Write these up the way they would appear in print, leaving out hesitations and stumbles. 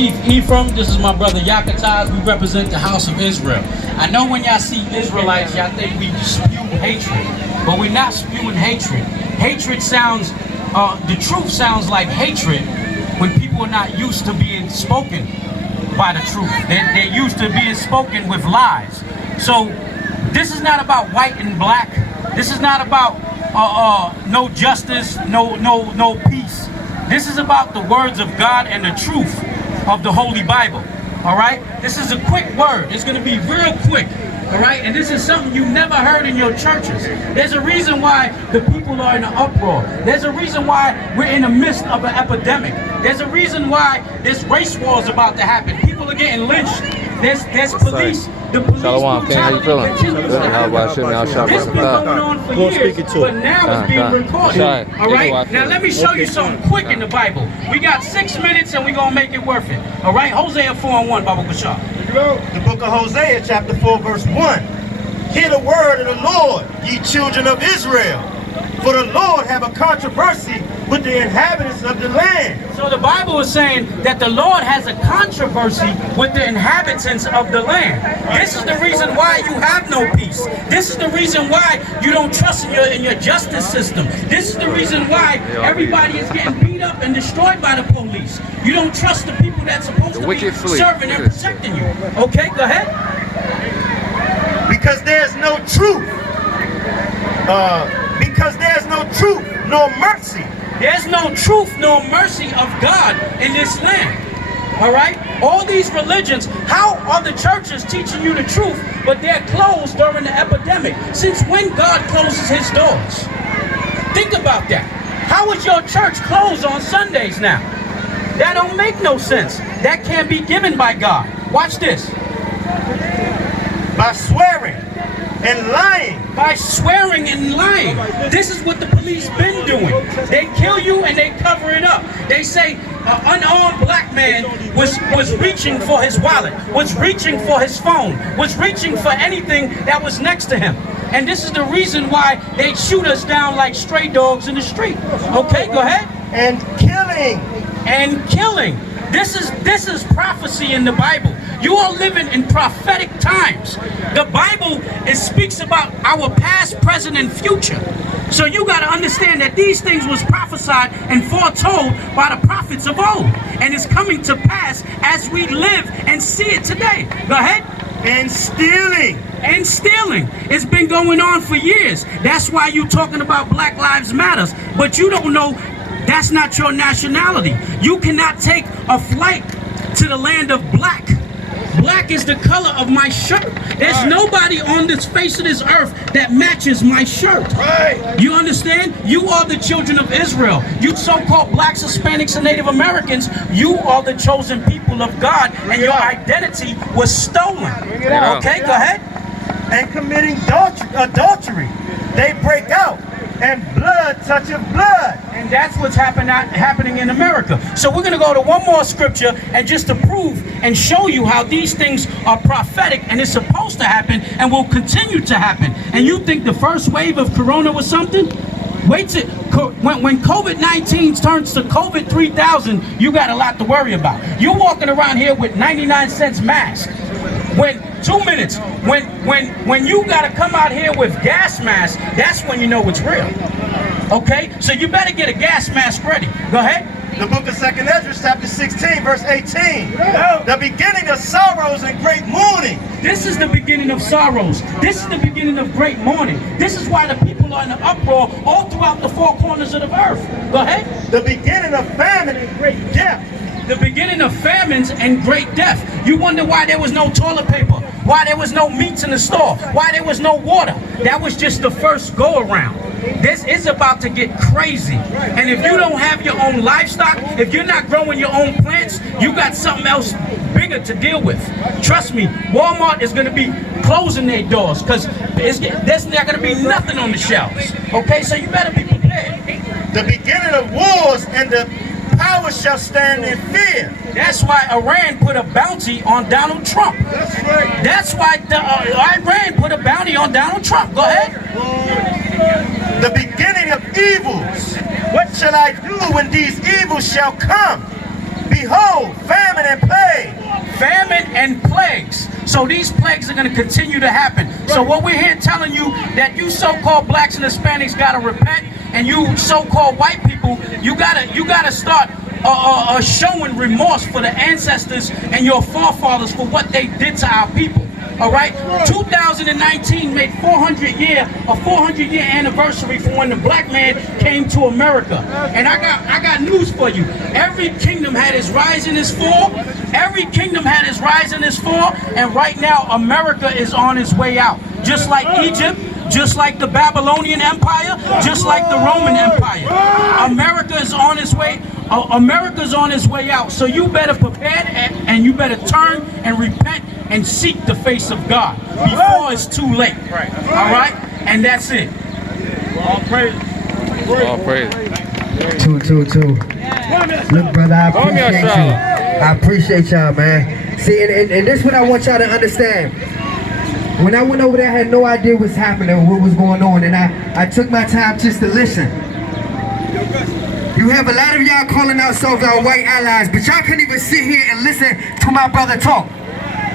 Chief Ephraim. This is my brother Yakataz. We represent the house of Israel. I know when y'all see Israelites, y'all think we spew hatred, but we're not spewing hatred. Hatred sounds, the truth sounds like hatred when people are not used to being spoken by the truth. They're used to being spoken with lies. So this is not about white and black. This is not about no justice, no peace. This is about the words of God and the truth of the Holy Bible. All right? This is a quick word. It's going to be real quick. All right? And this is something you never heard in your churches. There's a reason why the people are in an uproar. There's a reason why we're in the midst of an epidemic. There's a reason why this race war is about to happen. People are getting lynched. There's police. The police brutality continues to happen. This been going on for years, but now it's being recorded. All right? Now let me show you something quick in the Bible. We got 6 minutes and we're going to make it worth it. All right? Hosea 4:1, Baba Bashar. The book of Hosea, chapter 4, verse 1. Hear the word of the Lord, ye children of Israel. For the Lord have a controversy with the inhabitants of the land. So the Bible is saying that the Lord has a controversy with the inhabitants of the land. This is the reason why you have no peace. This is the reason why you don't trust in your justice system. This is the reason why everybody is getting beat up and destroyed by the police. You don't trust the people that's supposed to be serving and protecting you. Okay, go ahead. Because there's no truth. Because there's no truth nor mercy. There's no truth nor mercy of God in this land. All right? All these religions, how are the churches teaching you the truth, but they're closed during the epidemic? Since when God closes his doors? Think about that. How is your church closed on Sundays now? That don't make no sense. That can't be given by God. Watch this. By swearing and lying. By swearing and lying. This is what the police been doing. They kill you and they cover it up. They say an unarmed black man was reaching for his wallet, was reaching for his phone, was reaching for anything that was next to him. And this is the reason why they shoot us down like stray dogs in the street. Okay, go ahead. And killing. And killing. This is prophecy in the Bible. You are living in prophetic times. The Bible speaks about our past, present, and future. So you got to understand that these things was prophesied and foretold by the prophets of old. And it's coming to pass as we live and see it today. Go ahead. And stealing. And stealing. It's been going on for years. That's why you're talking about Black Lives Matters. But you don't know that's not your nationality. You cannot take a flight to the land of black. Black is the color of my shirt. There's nobody on this face of this earth that matches my shirt. You understand? You are the children of Israel. You so-called blacks, Hispanics, and Native Americans, you are the chosen people of God, and your identity was stolen. Okay, go ahead. And committing adultery. They break out. And blood toucheth blood. And that's what's happening in America. So we're going to go to one more scripture and just to prove and show you how these things are prophetic and it's supposed to happen and will continue to happen. And you think the first wave of Corona was something? Wait till when COVID-19 turns to COVID 3000, you got a lot to worry about. You're walking around here with 99-cent masks. When 2 minutes, when you gotta come out here with gas masks, that's when you know it's real. Okay, so you better get a gas mask ready. Go ahead. The book of 2nd Ezra, chapter 16, verse 18. The beginning of sorrows and great mourning. This is the beginning of sorrows. This is the beginning of great mourning. This is why the people are in an uproar all throughout the four corners of the earth. Go ahead. The beginning of famine and great death. The beginning of famines and great death. You wonder why there was no toilet paper, why there was no meats in the store, why there was no water. That was just the first go around. This is about to get crazy. And if you don't have your own livestock, if you're not growing your own plants, you got something else bigger to deal with. Trust me, Walmart is going to be closing their doors because there's not going to be nothing on the shelves. Okay, so you better be prepared. The beginning of wars and the power shall stand in fear. That's why Iran put a bounty on Donald Trump. That's right. That's why Iran put a bounty on Donald Trump. Go ahead. The beginning of evils. What shall I do when these evils shall come? behold, famine and plague. Famine and plagues. So these plagues are going to continue to happen. So what we're here telling you, that you so-called blacks and Hispanics got to repent, and you so-called white people, you gotta start showing remorse for the ancestors and your forefathers for what they did to our people. All right, 2019 made a 400-year anniversary from when the black man came to America. And I got news for you. Every kingdom had its rise and its fall. Every kingdom had its rise and its fall. And right now, America is on its way out. Just like Egypt, just like the Babylonian Empire, just like the Roman Empire. America is on its way. America's on its way out. So you better prepare and you better turn and repent and seek the face of God before it's too late. All right? And that's it. All praise. All praise. Two. Look, brother, I appreciate you. I appreciate y'all, man. See, and this is what I want y'all to understand. When I went over there, I had no idea what's happening or what was going on, and I took my time just to listen. You have a lot of y'all calling ourselves our white allies, but y'all couldn't even sit here and listen to my brother talk.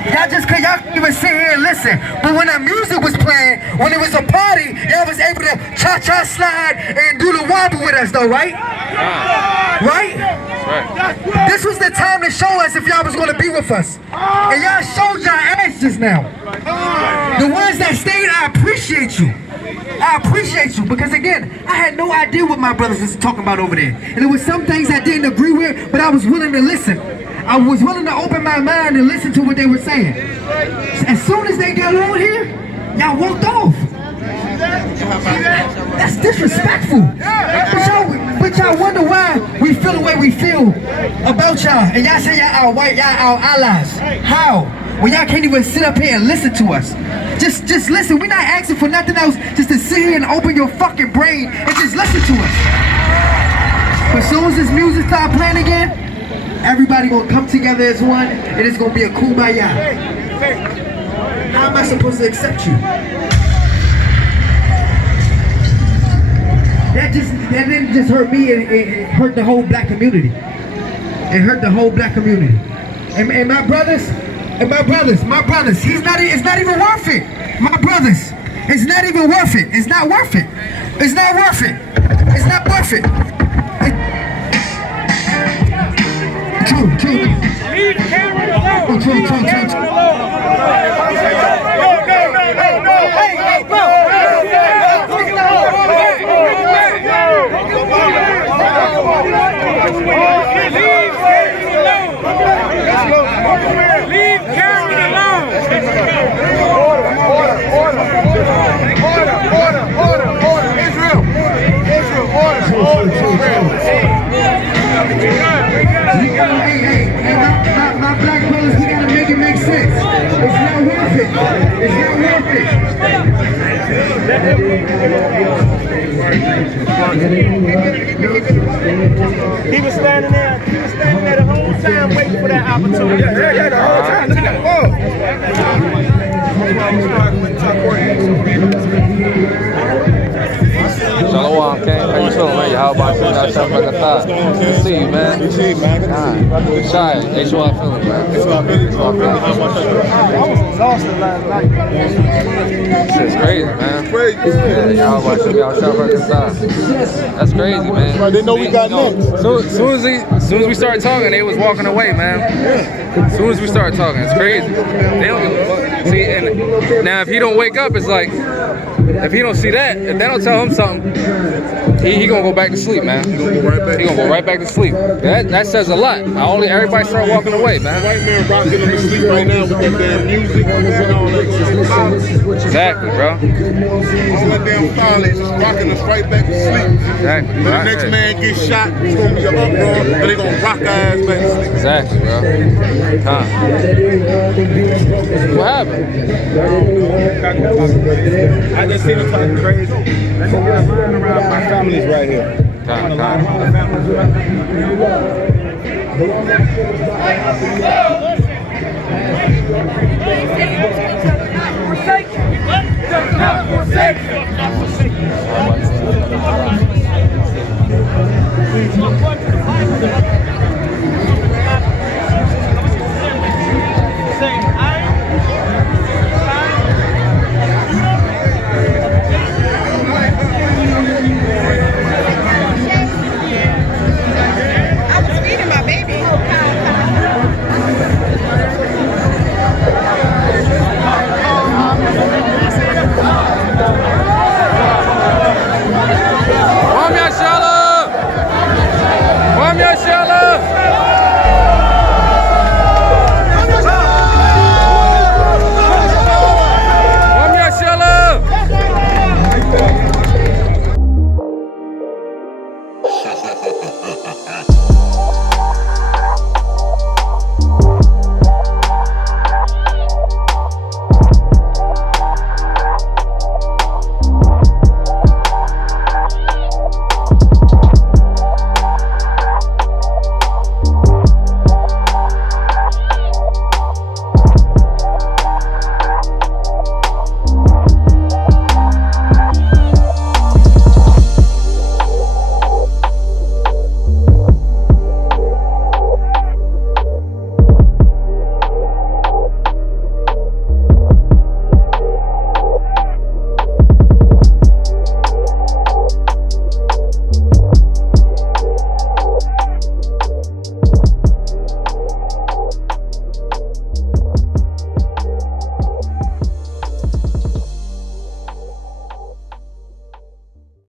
Y'all couldn't even sit here and listen. But when the music was playing, when it was a party, y'all was able to cha-cha slide and do the wobble with us though, right? Right? This was the time to show us if y'all was going to be with us. And y'all showed y'all ass just now. The ones that stayed, I appreciate you. I appreciate you, because again, I had no idea what my brothers was talking about over there. And there was some things I didn't agree with, but I was willing to listen. I was willing to open my mind and listen to what they were saying. As soon as they got on here, y'all walked off. That's disrespectful. But y'all wonder why we feel the way we feel about y'all. And y'all say y'all our white, y'all our allies. How? When y'all can't even sit up here and listen to us. Just listen. We're not asking for nothing else, just to sit here and open your fucking brain and just listen to us. But as soon as this music start playing again, everybody gonna come together as one, and it's gonna be a kumbaya. How am I supposed to accept you? That didn't just hurt me, it hurt the whole black community. It hurt the whole black community. And my brothers, it's not even worth it. My brothers, it's not even worth it. It's not worth it. It's not worth it. It's not worth it. True. Leave Cameron alone. True. No. Hey, bro. Leave Cameron alone. Order. Israel, order. Hey, my black brothers, we gotta make it make sense. It's not worth it. He was standing there the whole time waiting for that opportunity. Yeah, the whole time. Look at Shalom, King. How you feeling, man? How about you? Good to see you, man. Good to see you, man. H.O.I feeling, man. I was exhausted last night. It's crazy, man. Crazy. Yeah, y'all watching me outside right inside. That's crazy, man. They know we got next. Soon as we started talking, they was walking away, man. As soon as we started talking, it's crazy. They don't give a fuck. See, and now if he don't wake up, it's like, if he don't see that, if they don't tell him something, he gonna go back to sleep, man. He gonna go right back to sleep. That says a lot. Everybody start walking away, man. White man rocking him to sleep right now with that damn music and all that shit. Exactly, bro. All that damn folly just rocking us right back to sleep. Exactly. When the next man gets shot, it's gonna be an uproar, but they gonna rock our ass back to sleep. Exactly, bro. Huh. What happened? I just seen him talking crazy. Let me get a line around my family's right here. Con. Forsaken.